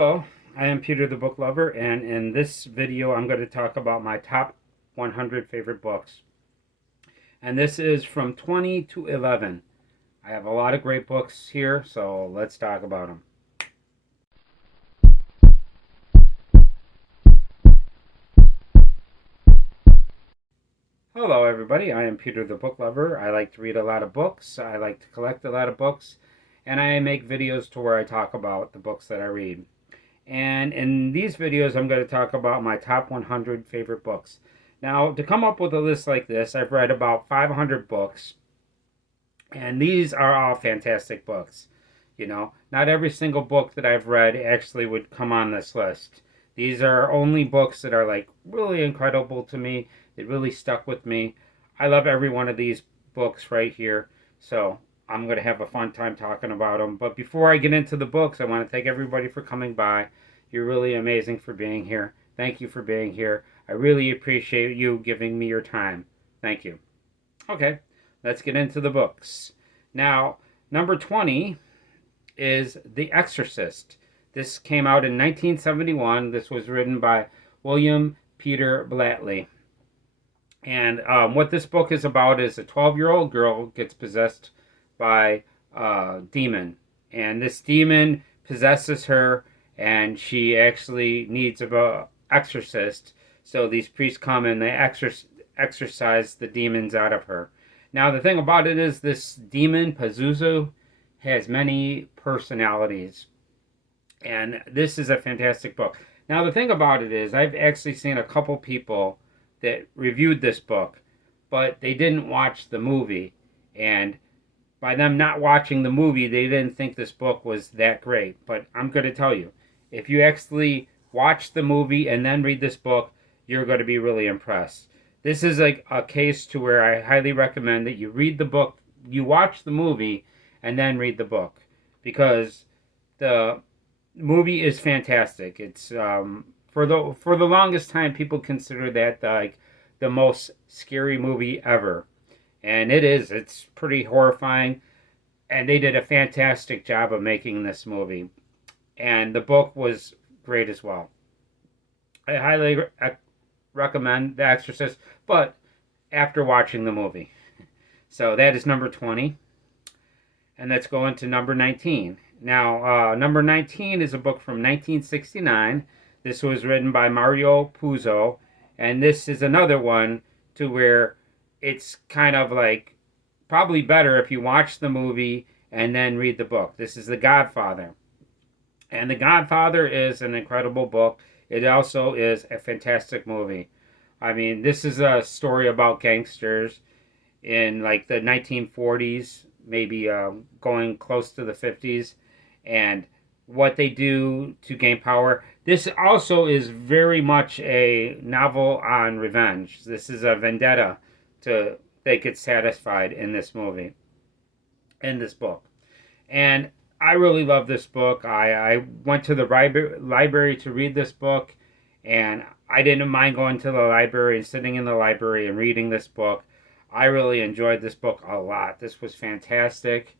Hello, I am Peter the Book Lover, and in this video I'm going to talk about my top 100 favorite books. And this is from 20 to 11. I have a lot of great books here, so let's talk about them. Hello everybody, I am Peter the Book Lover. I like to read a lot of books, I like to collect a lot of books, and I make videos to where I talk about the books that I read. And in these videos, I'm going to talk about my top 100 favorite books. Now, to come up with a list like this, I've read about 500 books. And these are all fantastic books. You know, not every single book that I've read actually would come on this list. These are only books that are like really incredible to me. They really stuck with me. I love every one of these books right here. So I'm going to have a fun time talking about them. But before I get into the books, I want to thank everybody for coming by. You're really amazing for being here. Thank you for being here. I really appreciate you giving me your time. Thank you. Okay, let's get into the books. Now, number 20 is The Exorcist. This came out in 1971. This was written by William Peter Blatty. And what this book is about is a 12-year-old girl gets possessed by a demon. And this demon possesses her, and she actually needs an exorcist. So these priests come and they exorcise the demons out of her. Now the thing about it is this demon, Pazuzu, has many personalities. And this is a fantastic book. Now the thing about it is I've actually seen a couple people that reviewed this book, but they didn't watch the movie. And by them not watching the movie, they didn't think this book was that great. But I'm going to tell you, if you actually watch the movie and then read this book, you're going to be really impressed. This is like a case to where I highly recommend that you read the book, you watch the movie, and then read the book. Because the movie is fantastic. It's for the longest time, people consider that like the most scary movie ever. And it is. It's pretty horrifying. And they did a fantastic job of making this movie. And the book was great as well. I highly recommend The Exorcist, but after watching the movie. So that is number 20. And let's go into number 19. Now, number 19 is a book from 1969. This was written by Mario Puzo. And this is another one to where it's kind of like probably better if you watch the movie and then read the book. This is The Godfather. And The Godfather is an incredible book. It also is a fantastic movie. I mean, this is a story about gangsters in like the 1940s, maybe going close to the 50s, and what they do to gain power. This also is very much a novel on revenge. This is a vendetta to they get satisfied in this movie, in this book. And I really love this book. I went to the library to read this book, and I didn't mind going to the library and sitting in the library and reading this book. I really enjoyed this book a lot. This was fantastic.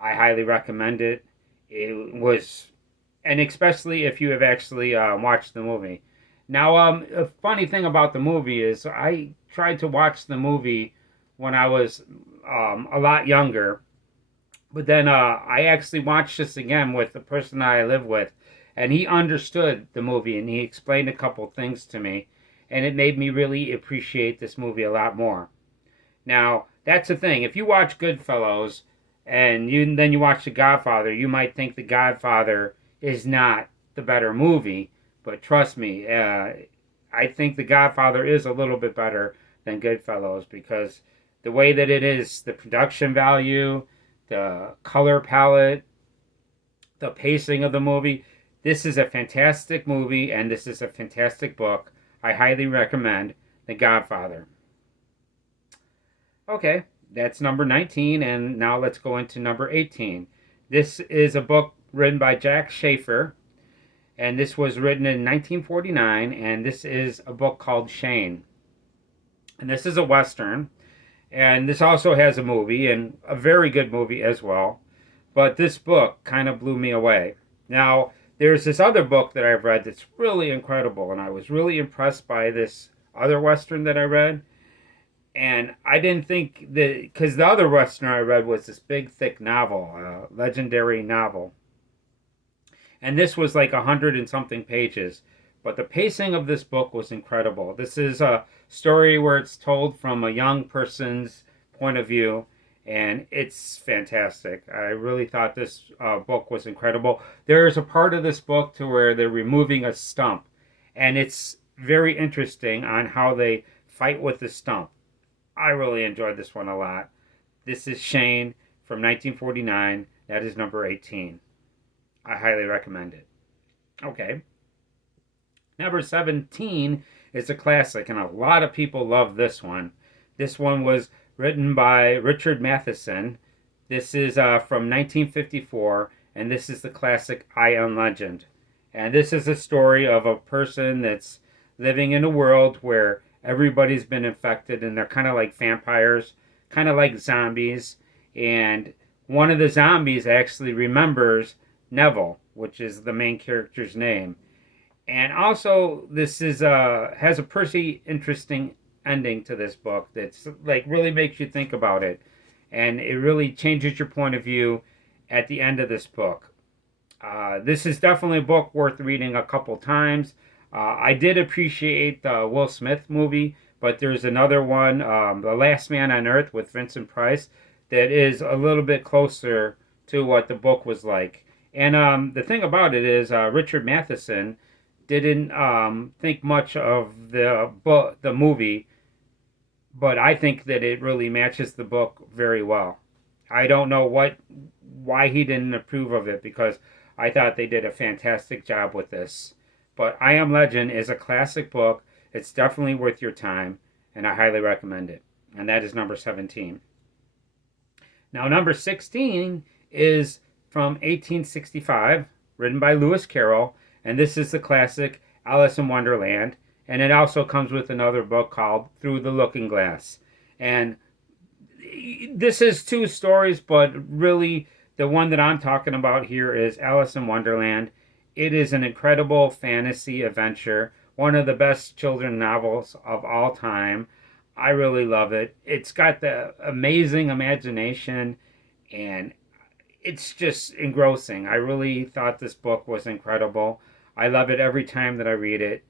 I highly recommend it. It was, and especially if you have actually watched the movie. Now, a funny thing about the movie is I tried to watch the movie when I was a lot younger. But then I actually watched this again with the person that I live with, and he understood the movie, and he explained a couple things to me, and it made me really appreciate this movie a lot more. Now, that's the thing. If you watch Goodfellas, and then you watch The Godfather, you might think The Godfather is not the better movie, but trust me, I think The Godfather is a little bit better than Goodfellas, because the way that it is, the production value, the color palette, the pacing of the movie. This is a fantastic movie, and this is a fantastic book. I highly recommend The Godfather. Okay, that's number 19, and now let's go into number 18. This is a book written by Jack Schaefer, and this was written in 1949, and this is a book called Shane. And this is a Western. And this also has a movie, and a very good movie as well. But this book kind of blew me away. Now, There's this other book that I've read that's really incredible, and I was really impressed by this other Western that I read. And I didn't think that, because the other Western I read was this big, thick novel, a legendary novel. And this was like 100 and something pages. But the pacing of this book was incredible. This is a story where it's told from a young person's point of view, and it's fantastic. I really thought this book was incredible. There's a part of this book to where they're removing a stump, and it's very interesting on how they fight with the stump. I really enjoyed this one a lot. This is Shane from 1949. That is number 18. I highly recommend it. Okay. Number 17 is a classic, and a lot of people love this one. This one was written by Richard Matheson. This is from 1954, and this is the classic I Am Legend. And this is a story of a person that's living in a world where everybody's been infected, and they're kind of like vampires, kind of like zombies. And one of the zombies actually remembers Neville, which is the main character's name. And also, this is has a pretty interesting ending to this book that's like really makes you think about it, and it really changes your point of view at the end of this book. This is definitely a book worth reading a couple times. I did appreciate the Will Smith movie, but there's another one, The Last Man on Earth with Vincent Price, that is a little bit closer to what the book was like. And the thing about it is, Richard Matheson didn't think much of the book, the movie, but I think that it really matches the book very well. I don't know why he didn't approve of it, because I thought they did a fantastic job with this. But I Am Legend is a classic book. It's definitely worth your time, and I highly recommend it. And that is number 17. Now, number 16 is from 1865, written by Lewis Carroll, and this is the classic Alice in Wonderland. And it also comes with another book called Through the Looking Glass. And this is two stories, but really the one that I'm talking about here is Alice in Wonderland. It is an incredible fantasy adventure, one of the best children's novels of all time. I really love it. It's got the amazing imagination, and it's just engrossing. I really thought this book was incredible. I love it every time that I read it.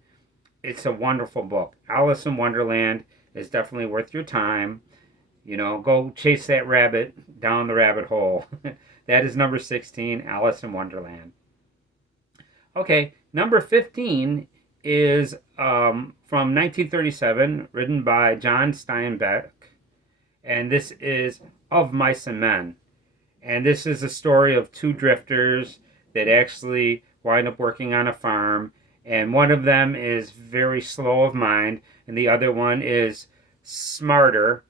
It's a wonderful book. Alice in Wonderland is definitely worth your time. You know, go chase that rabbit down the rabbit hole. That is number 16, Alice in Wonderland. Okay, number 15 is from 1937, written by John Steinbeck. And this is Of Mice and Men. And this is a story of two drifters that actually wind up working on a farm. And one of them is very slow of mind, and the other one is smarter,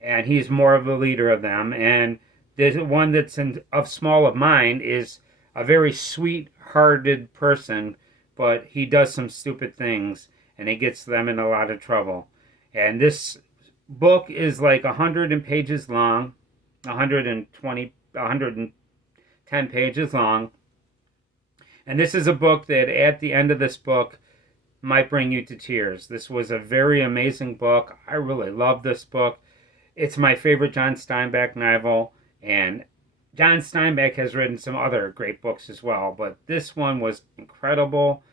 and he's more of the leader of them. And the one that's of small of mind is a very sweet-hearted person, but he does some stupid things, and it gets them in a lot of trouble. And this book is like 100 pages long, 120, 110 pages long. And this is a book that at the end of this book might bring you to tears. This was a very amazing book. I really love this book. It's my favorite John Steinbeck novel, and John Steinbeck has written some other great books as well, but this one was incredible.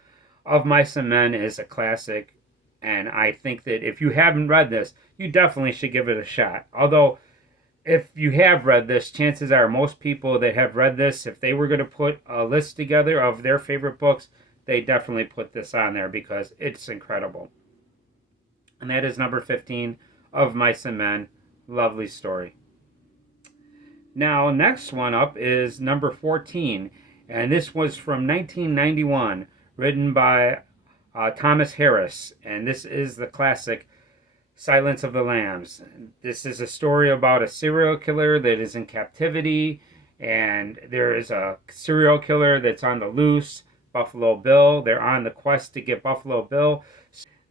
Of Mice and Men is a classic, and I think that if you haven't read this, you definitely should give it a shot. Although, if you have read this, chances are most people that have read this, if they were going to put a list together of their favorite books, they definitely put this on there because it's incredible. And that is number 15, Of Mice and Men. Lovely story. Now, next one up is number 14, and this was from 1991, written by Thomas Harris, and this is the classic Silence of the Lambs. This is a story about a serial killer that is in captivity, and there is a serial killer that's on the loose, Buffalo Bill. They're on the quest to get Buffalo Bill.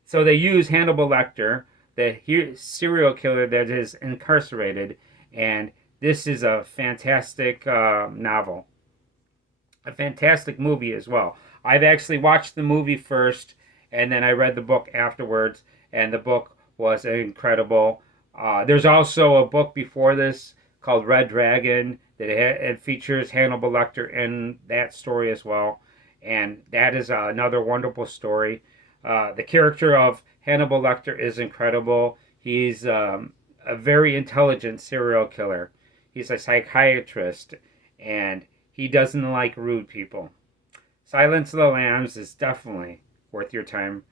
So they use Hannibal Lecter, the serial killer that is incarcerated, and this is a fantastic novel. A fantastic movie as well. I've actually watched the movie first, and then I read the book afterwards, and the book was incredible. There's also a book before this called Red Dragon that it features Hannibal Lecter in that story as well, and that is another wonderful story. The character of Hannibal Lecter is incredible. He's a very intelligent serial killer. He's a psychiatrist, and he doesn't like rude people. Silence of the Lambs is definitely worth your time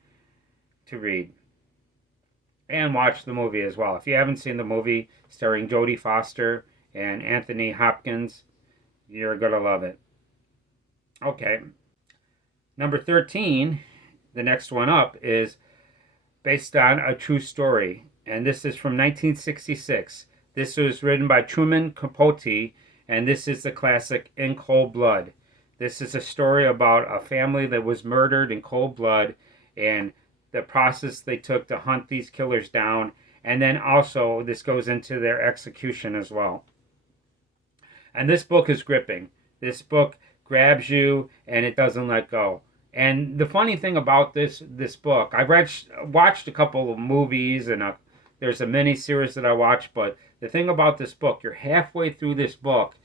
to read and watch the movie as well. If you haven't seen the movie starring Jodie Foster and Anthony Hopkins, you're going to love it. Okay. Number 13, the next one up, is based on a true story, and this is from 1966. This was written by Truman Capote, and this is the classic In Cold Blood. This is a story about a family that was murdered in cold blood and the process they took to hunt these killers down, and then also this goes into their execution as well. And this book is gripping. This book grabs you and it doesn't let go. And the funny thing about this book, I've watched a couple of movies and there's a mini series that I watched, but the thing about this book, you're halfway through this book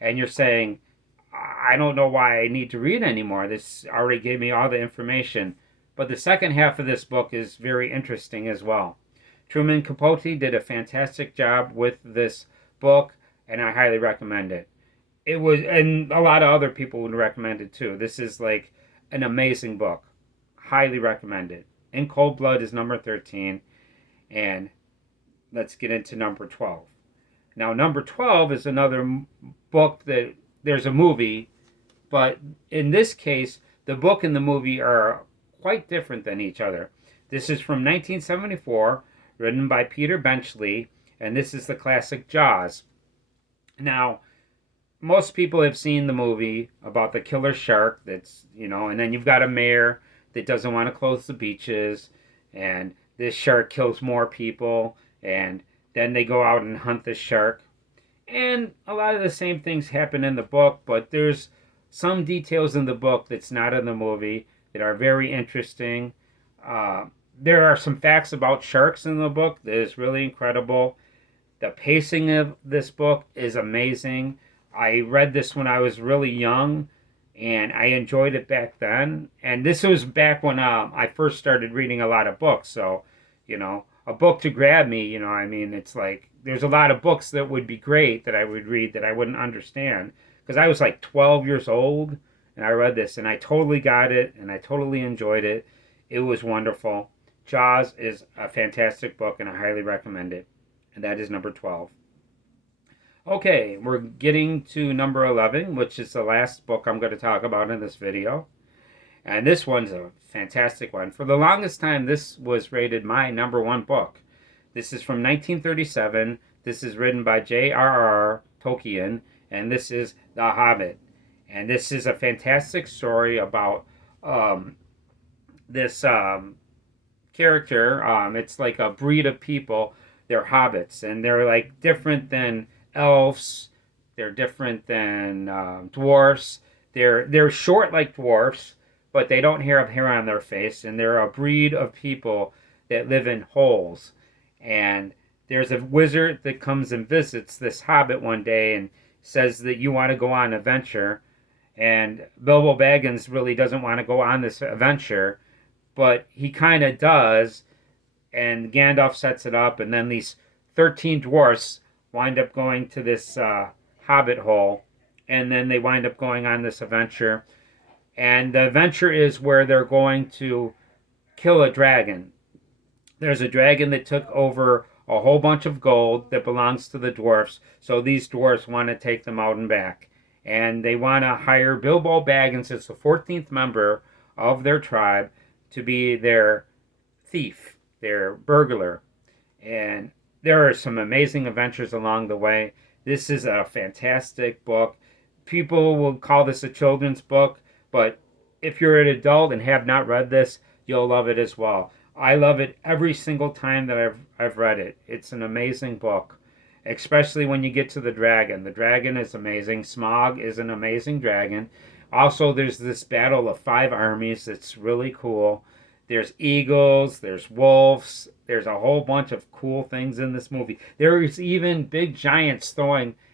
and you're saying, I don't know why I need to read anymore. This already gave me all the information. But the second half of this book is very interesting as well. Truman Capote did a fantastic job with this book, and I highly recommend it. It was, and a lot of other people would recommend it too. This is like an amazing book. Highly recommend it. In Cold Blood is number 13, and let's get into number 12. Now, number 12 is another book that there's a movie, but in this case, the book and the movie are quite different than each other. This is from 1974, written by Peter Benchley, and this is the classic Jaws. Now, most people have seen the movie about the killer shark that's, and then you've got a mayor that doesn't want to close the beaches, and this shark kills more people, and then they go out and hunt the shark. And a lot of the same things happen in the book, but there's some details in the book that's not in the movie that are very interesting. There are some facts about sharks in the book that is really incredible. The pacing of this book is amazing. I read this when I was really young, and I enjoyed it back then. And this was back when I first started reading a lot of books. So, a book to grab me, it's like there's a lot of books that would be great that I would read that I wouldn't understand. Because I was like 12 years old and I read this and I totally got it and I totally enjoyed it. It was wonderful. Jaws is a fantastic book and I highly recommend it. And that is number 12. Okay, we're getting to number 11, which is the last book I'm going to talk about in this video. And this one's a fantastic one. For the longest time, this was rated my number one book. This is from 1937. This is written by J.R.R. Tolkien, and this is The Hobbit. And this is a fantastic story about this character. It's like a breed of people. They're hobbits, and they're like different than elves. They're different than dwarfs. They're short like dwarfs, but they don't have hair on their face, and they're a breed of people that live in holes. And there's a wizard that comes and visits this hobbit one day and says that you want to go on an adventure. And Bilbo Baggins really doesn't want to go on this adventure, but he kind of does. And Gandalf sets it up, and then these 13 dwarfs wind up going to this hobbit hole, and then they wind up going on this adventure. And the adventure is where they're going to kill a dragon. There's a dragon that took over a whole bunch of gold that belongs to the dwarfs, so these dwarfs want to take them out and back. And they want to hire Bilbo Baggins as the 14th member of their tribe to be their thief, their burglar. And there are some amazing adventures along the way. This is a fantastic book. People will call this a children's book, but if you're an adult and have not read this, you'll love it as well. I love it every single time that I've read it. It's an amazing book, especially when you get to the dragon. The dragon is amazing. Smaug is an amazing dragon. Also, there's this battle of 5 armies that's really cool. There's eagles, there's wolves, there's a whole bunch of cool things in this movie. There's even big giants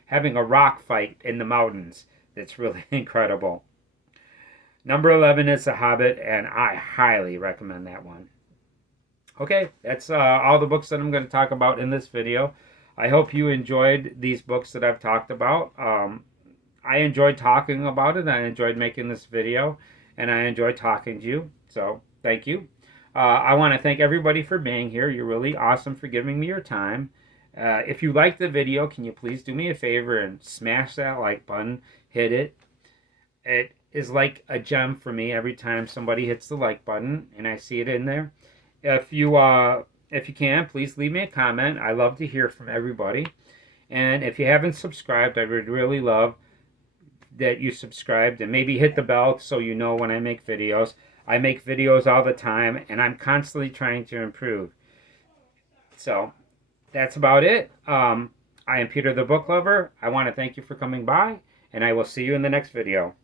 having a rock fight in the mountains. That's really incredible. Number 11 is The Hobbit, and I highly recommend that one. Okay, that's all the books that I'm going to talk about in this video. I hope you enjoyed these books that I've talked about. I enjoyed talking about it. I enjoyed making this video, and I enjoyed talking to you. So thank you. I want to thank everybody for being here. You're really awesome for giving me your time. If you liked the video, can you please do me a favor and smash that like button, hit it. It is like a gem for me every time somebody hits the like button and I see it in there. If you can, please leave me a comment. I love to hear from everybody. And if you haven't subscribed, I would really love that you subscribed and maybe hit the bell so you know when I make videos. I make videos all the time and I'm constantly trying to improve. So that's about it. I am Peter the Book Lover. I want to thank you for coming by, and I will see you in the next video.